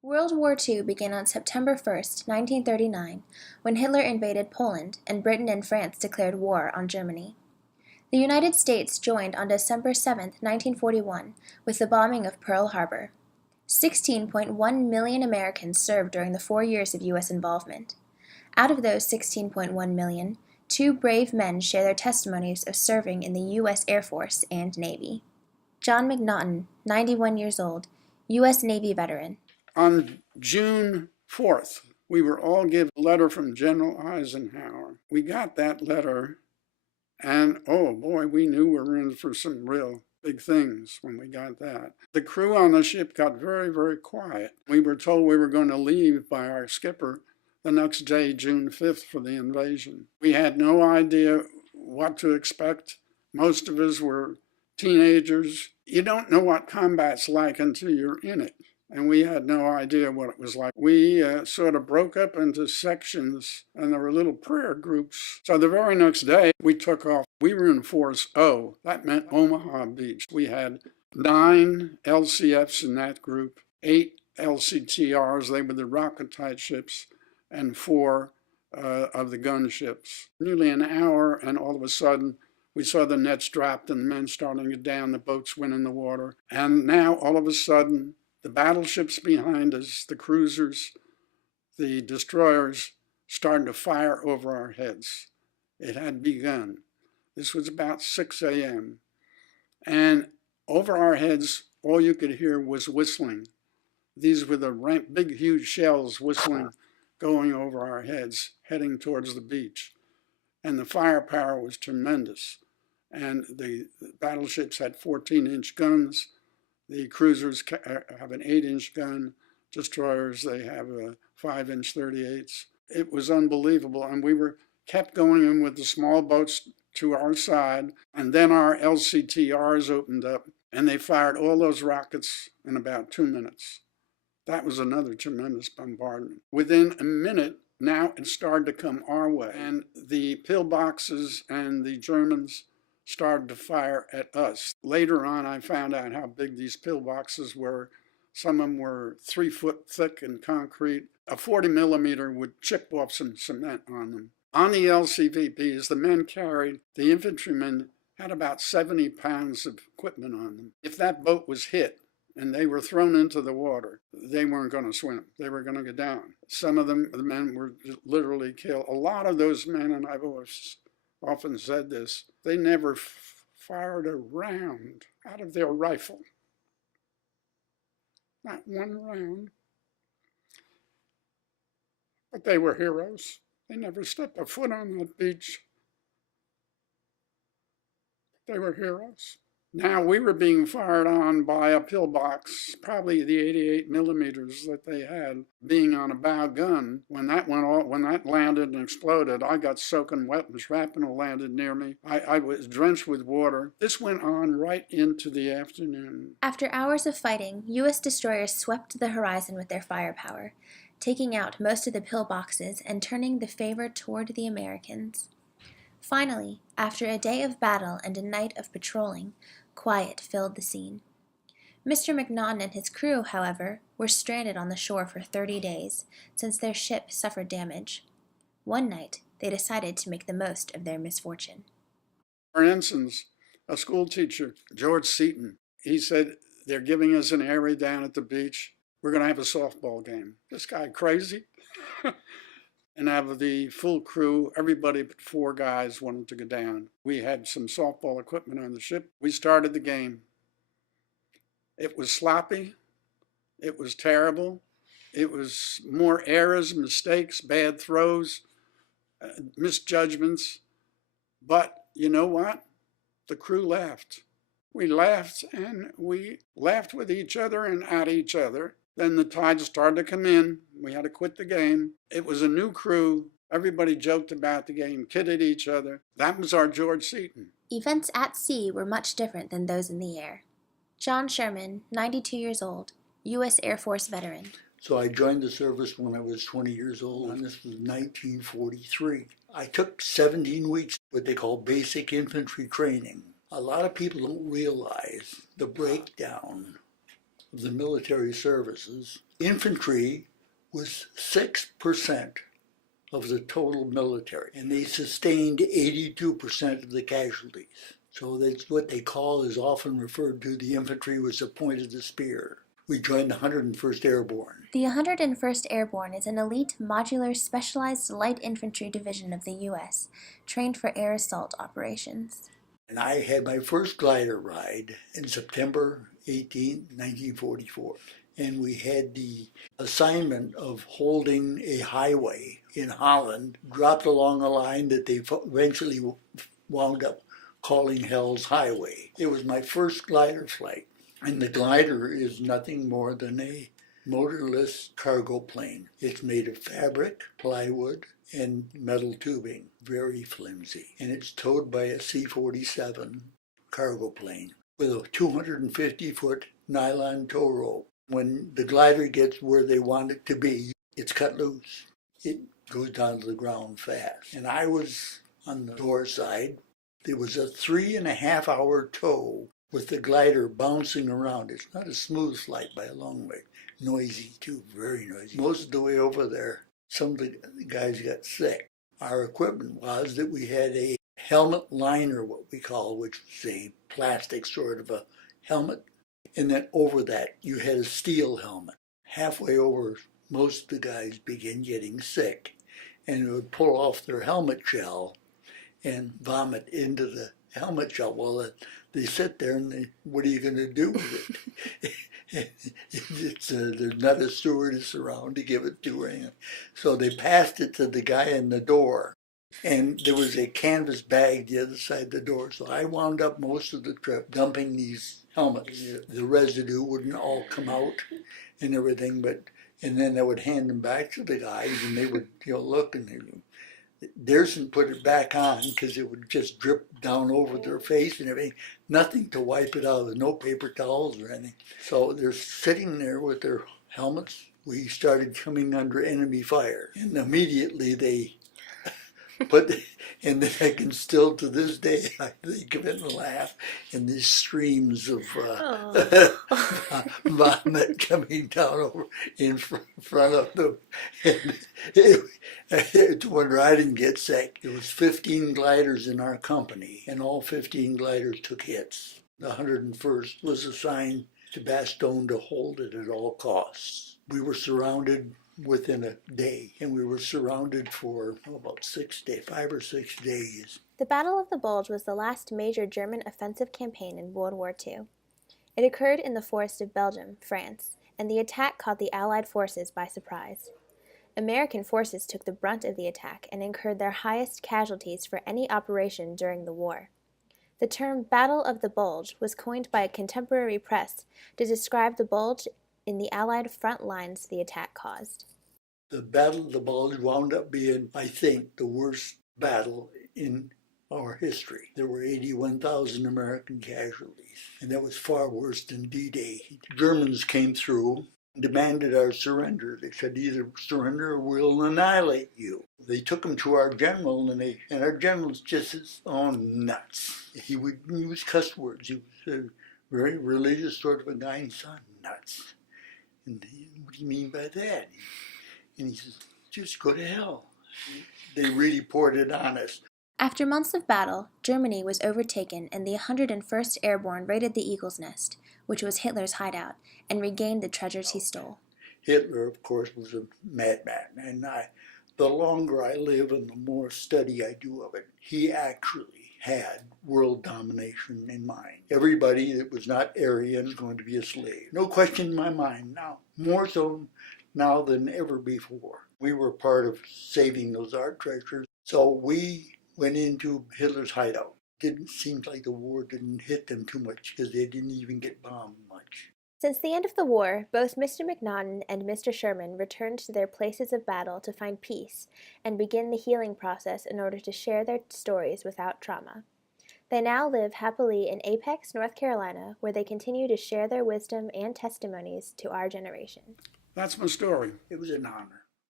World War II began on September 1st, 1939, when Hitler invaded Poland and Britain and France declared war on Germany. The United States joined on December 7, 1941, with the bombing of Pearl Harbor. 16.1 million Americans served during the 4 years of U.S. involvement. Out of those 16.1 million, two brave men share their testimonies of serving in the U.S. Air Force and Navy. John McNaughton, 91 years old, U.S. Navy veteran. On June 4th, we were all given a letter from General Eisenhower. We got that letter, and oh boy, we knew we were in for some real big things when we got that. The crew on the ship got very, very quiet. We were told we were going to leave by our skipper the next day, June 5th, for the invasion. We had no idea what to expect. Most of us were teenagers. You don't know what combat's like until you're in it. And we had no idea what it was like. We sort of broke up into sections, and there were little prayer groups. So the very next day, we took off. We were in Force O. That meant Omaha Beach. We had 9 LCFs in that group, 8 LCTRs, they were the rocket-type ships, and 4 of the gunships. Nearly an hour, and all of a sudden, we saw the nets dropped and the men starting to get down, the boats went in the water. And now, all of a sudden, the battleships behind us, the cruisers, the destroyers, started to fire over our heads. It had begun. This was about 6 a.m. And over our heads, all you could hear was whistling. These were the big, huge shells whistling, going over our heads, heading towards the beach. And the firepower was tremendous. And the battleships had 14-inch guns. The cruisers have an 8-inch gun. Destroyers, they have a 5-inch 38s. It was unbelievable. And we were kept going in with the small boats to our side. And then our LCTRs opened up, and they fired all those rockets in about 2 minutes. That was another tremendous bombardment. Within a minute, now it started to come our way. And the pillboxes and the Germans started to fire at us. Later on, I found out how big these pillboxes were. Some of them were 3 foot thick in concrete. A 40 millimeter would chip off some cement on them. On the LCVPs, the men carried, the infantrymen had about 70 pounds of equipment on them. If that boat was hit and they were thrown into the water, they weren't going to swim. They were going to go down. Some of them, the men were literally killed. A lot of those men, and I've always often said this, they never fired a round out of their rifle. Not one round. But they were heroes. They never stepped a foot on that beach. They were heroes. Now we were being fired on by a pillbox, probably the 88 millimeters that they had, being on a bow gun. When that went off, when that landed and exploded, I got soaking wet when shrapnel landed near me. I was drenched with water. This went on right into the afternoon. After hours of fighting, U.S. destroyers swept the horizon with their firepower, taking out most of the pillboxes and turning the favor toward the Americans. Finally, after a day of battle and a night of patrolling, quiet filled the scene. Mr. McNaughton and his crew, however, were stranded on the shore for 30 days, since their ship suffered damage. One night, they decided to make the most of their misfortune. For instance, a school teacher, George Seaton, he said, they're giving us an area down at the beach. We're going to have a softball game. This guy crazy? And out of the full crew, everybody but 4 guys wanted to go down. We had some softball equipment on the ship. We started the game. It was sloppy. It was terrible. It was more errors, mistakes, bad throws, misjudgments. But you know what? The crew laughed. We laughed, and we laughed with each other and at each other. Then the tide started to come in. We had to quit the game. It was a new crew. Everybody joked about the game, kidded each other. That was our George Seaton. Events at sea were much different than those in the air. John Sherman, 92 years old, U.S. Air Force veteran. So I joined the service when I was 20 years old, and this was 1943. I took 17 weeks, what they call basic infantry training. A lot of people don't realize the breakdown of the military services, infantry was 6% of the total military, and they sustained 82% of the casualties. So that's what they call, is often referred to, the infantry was the point of the spear. We joined the 101st Airborne. The 101st Airborne is an elite, modular, specialized light infantry division of the U.S., trained for air assault operations. And I had my first glider ride in September 18, 1944. And we had the assignment of holding a highway in Holland, dropped along a line that they eventually wound up calling Hell's Highway. It was my first glider flight. And the glider is nothing more than a motorless cargo plane. It's made of fabric, plywood, and metal tubing, very flimsy. And it's towed by a C-47 cargo plane with a 250-foot nylon tow rope. When the glider gets where they want it to be, it's cut loose. It goes down to the ground fast. And I was on the door side. There was a 3.5-hour tow with the glider bouncing around. It's not a smooth flight by a long way. Noisy too, very noisy. Most of the way over there, some of the guys got sick. Our equipment was that we had a helmet liner, what we call, which is a plastic sort of a helmet. And then over that, you had a steel helmet. Halfway over, most of the guys began getting sick. And it would pull off their helmet shell and vomit into the helmet shell. Well, they sit there and what are you going to do with it? There's not a stewardess around to give it to her. So they passed it to the guy in the door. And there was a canvas bag the other side of the door. So I wound up most of the trip dumping these helmets. The residue wouldn't all come out and everything, and then I would hand them back to the guys and they would look and theirs and put it back on because it would just drip down over their face and everything. Nothing to wipe it out. There's no paper towels or anything. So they're sitting there with their helmets. We started coming under enemy fire. And immediately they and then I can still to this day, I think of it and laugh, and these streams of vomit coming down over in front of them. And it's a wonder I didn't get sick. There was 15 gliders in our company, and all 15 gliders took hits. The 101st was assigned to Bastogne to hold it at all costs. We were surrounded within a day, and we were surrounded for about 5 or 6 days. The Battle of the Bulge was the last major German offensive campaign in World War II. It occurred in the forest of Belgium, France, and the attack caught the Allied forces by surprise. American forces took the brunt of the attack and incurred their highest casualties for any operation during the war. The term Battle of the Bulge was coined by a contemporary press to describe the bulge in the Allied front lines the attack caused. The Battle of the Bulge wound up being, I think, the worst battle in our history. There were 81,000 American casualties, and that was far worse than D-Day. The Germans came through and demanded our surrender. They said, either surrender or we'll annihilate you. They took him to our general, and our general's just nuts. He would use cuss words. He was a very religious sort of a guy, and he said, nuts. And what do you mean by that? And he says, just go to hell. They really poured it on us. After months of battle, Germany was overtaken and the 101st Airborne raided the Eagle's Nest, which was Hitler's hideout, and regained the treasures he stole. Hitler, of course, was a madman, and the longer I live and the more study I do of it, he actually had world domination in mind. Everybody that was not Aryan was going to be a slave. No question in my mind now, more so now than ever before. We were part of saving those art treasures, so we went into Hitler's hideout. Didn't seem like the war didn't hit them too much because they didn't even get bombed much. Since the end of the war, both Mr. McNaughton and Mr. Sherman returned to their places of battle to find peace and begin the healing process in order to share their stories without trauma. They now live happily in Apex, North Carolina, where they continue to share their wisdom and testimonies to our generation. That's my story. It was an honor.